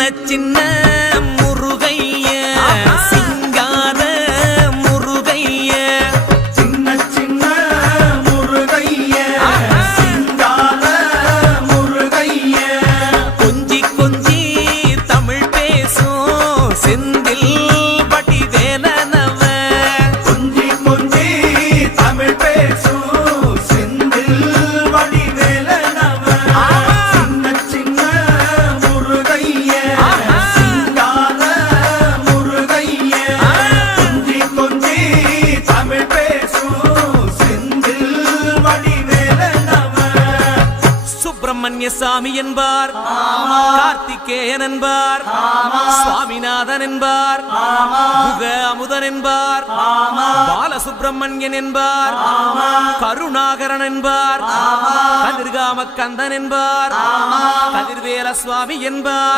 சின்ன முருகைய சிங்கார முருகைய சின்ன முருகைய சிங்கார முருகைய கொஞ்சி கொஞ்சி தமிழ் பேசும் செந்தில் வடிவேலனவ கொஞ்சி கொஞ்சி தமிழ் பேசும் செந்தில் வடிவேலனவ சின்ன முருகைய சிங்கார முருகைய கொஞ்சி கொஞ்சி தமிழ் பேசும் செந்தில் வடிவேலனவ சுப்பிரமணிய சாமி என்பார், கார்த்திகேயன் என்பார், சுவாமிநாதன் என்பார், முக அமுதன் என்பார், பாலசுப்பிரமணியன் என்பார், கருணாகரன் என்பார், கதிர்காம கந்தன் என்பார், கதிர்வேல சுவாமி என்பார்,